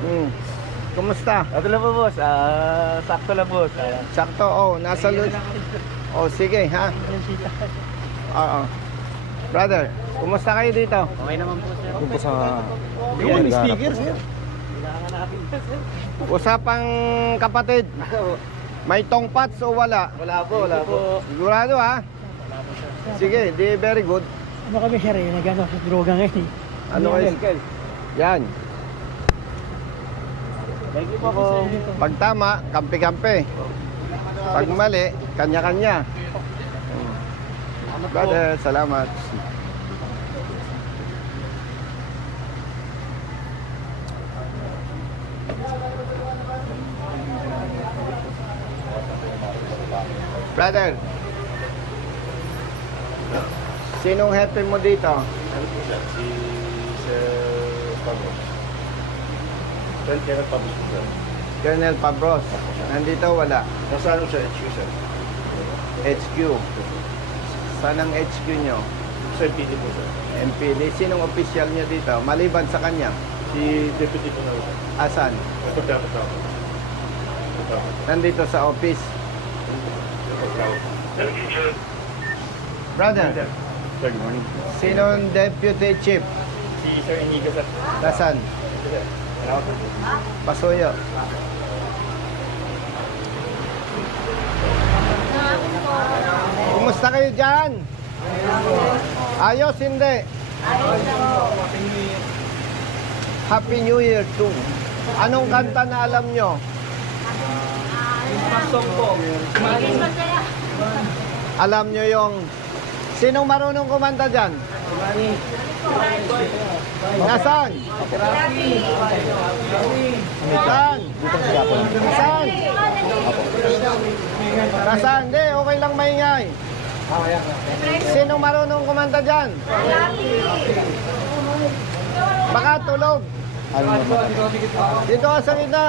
Hmm. Kumusta? Ito lang po boss, ah, sakto lang boss. Ah, Sakto, oh, nasa luz. Oh, sige, ha? Oo. Brother, kumusta kayo dito? okay naman po sir. Yung po sa... Yun, speaker, sir. Usapang kapatid, may tongpats o wala? Wala po, wala po. Sigurado ha? Sige, di very good. Ano kami sir eh, nagano sa droga ngayon. Ano kayo? Yan. Thank you po po. Pag tama, kampi-kampi. Pag mali, kanya-kanya. Brother, salamat. Brother, sinong happy mo dito? Si Sir Pablo. Sir Kenneth Pablo, sir. Colonel Pabros. Nandito wala. Nasa ano siya, HQ, sir? HQ. Saan ang HQ nyo? Sa PD po, sir. MPD. Sinong official nyo dito? Maliban sa kanya. Si Deputy po na sir. Asan? Dapat ako. Nandito sa office. Brother, Sir, good morning. sinong deputy chief? Si Sir Inigo, sir. Nasaan? Sir, po. Pasuyo. Kumusta kayo dyan? Ayos, hindi? Happy New Year too. Anong kanta na alam nyo? Alam nyo yung... Sinong marunong kumanta dyan? Nasaan? Nasaan? Nasaan? Nasaan? Hindi, okay lang maingay. Sino marunong kumanta dyan? Baka tulog. Dito ka sa gitna.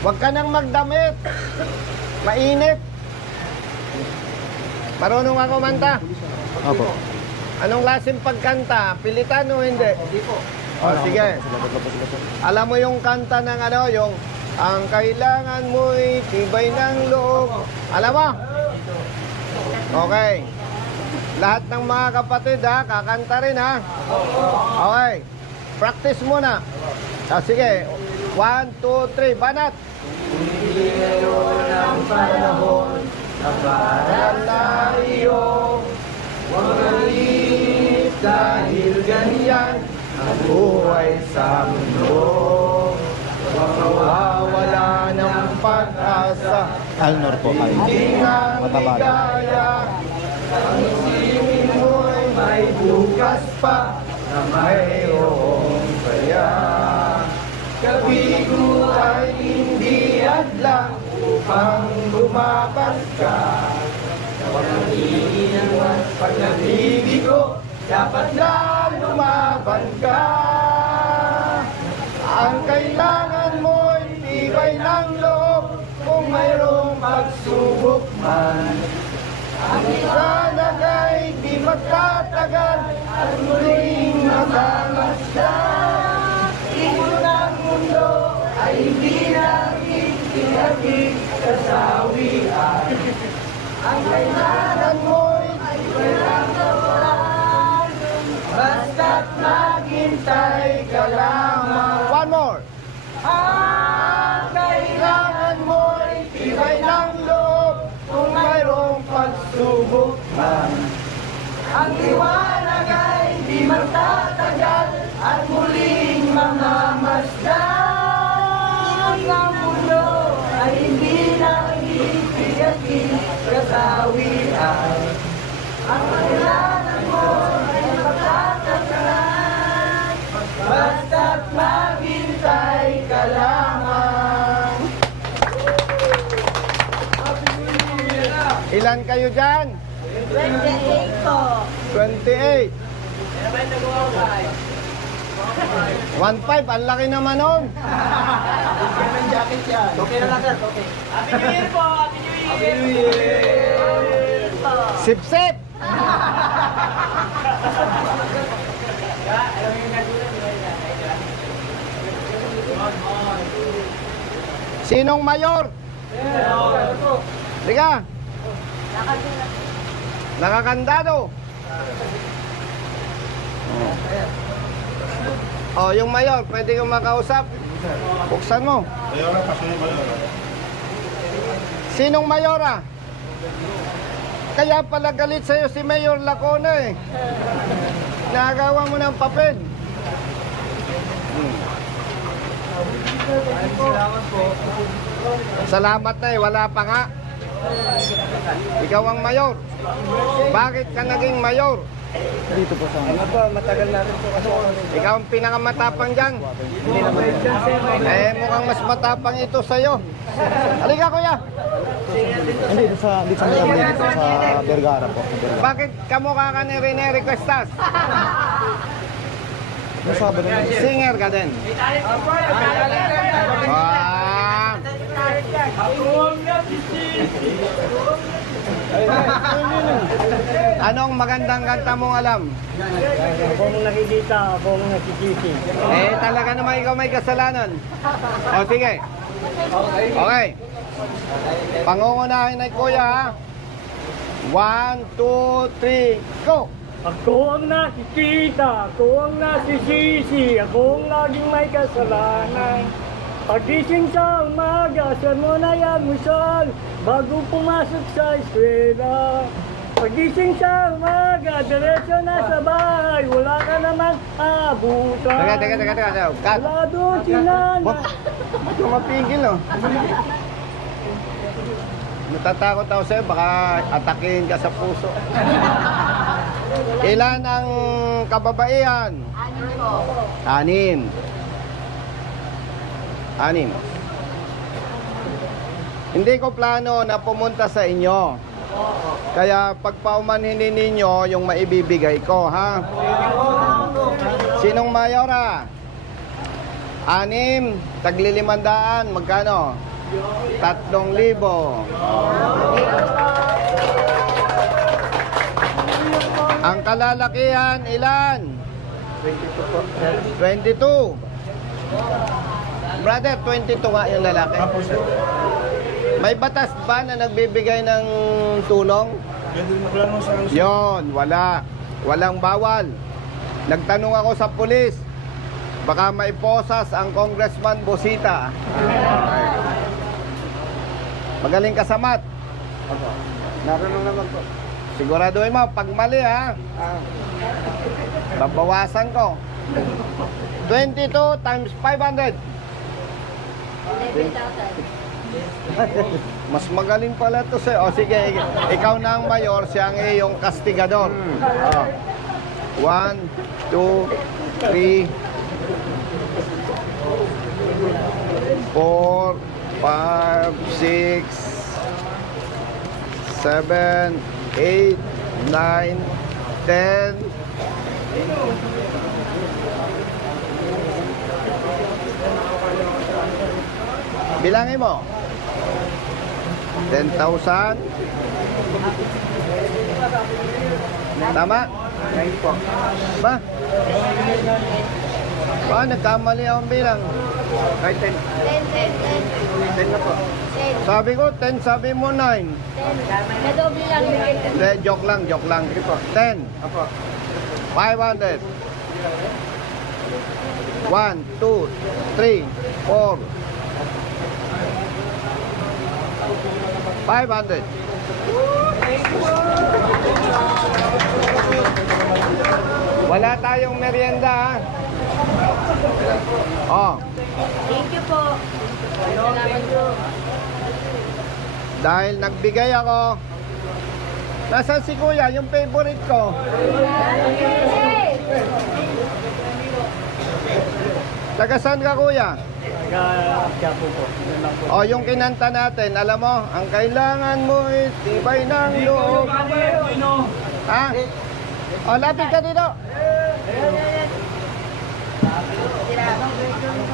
Huwag ka nang magdamit. Mainit. Marunong ka kumanta? Opo. Anong klaseng pagkanta? Pilitan o hindi? Hindi po. O, sige. Alam mo yung kanta ng ano, yung ang kailangan mo'y tibay ng loob. Alam mo? Okay. Lahat ng mga kapatid ha, kakanta rin ha. Okay. Practice muna. Ah, sige. One, two, three. Banat. Hindi ngayon ang panahon na para na iyong Magalip dahil ganyan ang buhay sa mundo. Huwag mawawala ng pag-asa. Alnor po kayo. Nga ligaya. Ang isipin mo'y may bukas pa na mayroong saya. Kabigo ay hindi adlang upang lumapas ka. Pag nabibigo, dapat na lumaban ka. Ang kailangan mo'y tibay ng loob kung mayroong pagsubok man. Ang isanag ay di magtatagal at muling makamasdan. Ito ng mundo ay hindi natin tinagig kasawian. Ang kailangan mo'y tibay ng loob basta't maghintay ka lamang. One more. Ang kailangan mo'y tibay ng loob kung mayroong pagsubok man. Ang liwanag nagiging kasawian. Ang kailangan mo ay magtatagal basta't maghintay ka lamang. Ilan kayo dyan? 28 po. 28. 1.5, ang laki naman nun. Okay na lang sir, okay. Sip-sip! Sinong mayor? Liga! Nakakandado! Oh, oh, yung mayor, pwede kong makausap. Buksan mo. Mayor, pasunod mayor ah? Kaya pala galit sa'yo si Mayor Lacona eh. Nagawa mo ng papel. Hmm. Salamat na eh, wala pa nga. Ikaw ang mayor. Bakit ka naging mayor? Dito po sa Ano po, matagal na rin po kasi Ikaw ang pinakamatapang dyan. Eh, mukhang mas matapang ito sa'yo. Halika kuya. Hindi, dito sa, dito sa dito sa Vergara po. Bakit kamukha ka ni Rene Requestas? Sabado na Singer ka din. Ah. Anong magandang kanta mong alam? Mong nakikita, mong nakikisi. Eh, talaga naman ikaw may kasalanan. O, sige. Okay. Pangungunahin na kuya, ha? One, two, three, go! Ako ang nakikita, ako ang nasisisi, ako ang laging may kasalanan. Pagising sa umaga, saan mo na yan musal, bago pumasok sa eskwela. Pagising sa umaga, diretso na sa bahay, wala ka naman abutan. Teka, teka, teka, teka. teka. Cut. Wala doon si Nana. Ba't mapigil, no? Natatakot ako sa'yo, baka atakin ka sa puso. Ilan ang kababaihan? Anin po. Anim. Anim. Hindi ko plano na pumunta sa inyo. Kaya pagpaumanhinin ninyo yung maibibigay ko, ha? Sinong mayora? Anim, taglilimandaan, magkano? Tatlong libo. Ang kalalakihan, ilan? 22 Brother, 22 nga yung lalaki. May batas ba na nagbibigay ng tulong? Yon, wala. Walang bawal. Nagtanong ako sa pulis. Baka may posas ang Congressman Bosita. Magaling ka sa mat. Narunong naman po. Siguraduhin mo, pag mali ha, babawasan ko. 22 times 500. 11,000. Mas magaling pala to sir. O sige, ikaw na ang mayor, siya ang iyong kastigador. O. One, two, three, four, five, six, seven, eight, nine, ten, Bilangin mo. 10,000. Tama? Ba? Ba, nagkamali akong bilang. Kahit 10. 10, 10, 10. 10 na po. 10, Sabi ko, 10, sabi mo 9. 10. Nadoble lang yung 10. Hindi, joke lang, joke lang. 10. Apo. 500. 1, 2, 3, 4. 500. Wala tayong merienda, ha? Oh, Thank you po. Salamat po. dahil nagbigay ako. Nasaan si Kuya, yung favorite ko? Taga saan ka, Kuya? Kaya po po. Yun lang po. O, yung kinanta natin, alam mo, ang kailangan mo is tibay ng loob. Ha? O, lapit ka dito.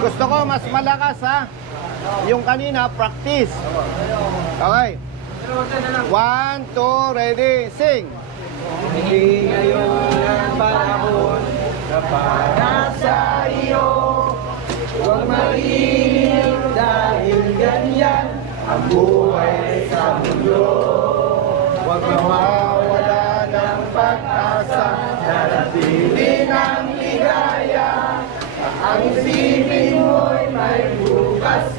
Gusto ko mas malakas, ha? Yung kanina, practice. Okay. One, two, ready, sing. Hindi ngayon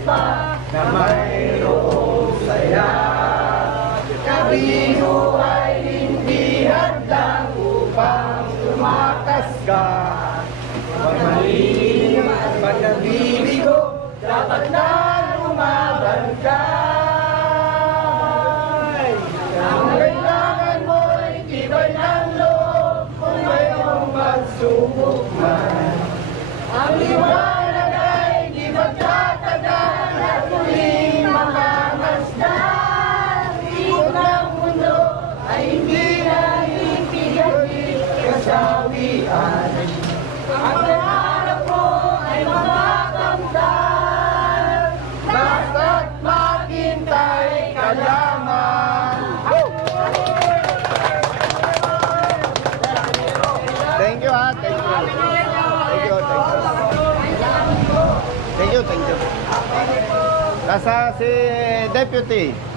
pa, na mayroong saya. Kabino ay hindi hadlang upang tumakas ka. Pag malilim at pag nabibigo, dapat na lumaban ka. Ang kailangan mo'y tibay ng man. Ang liwanag Nasa si Deputy.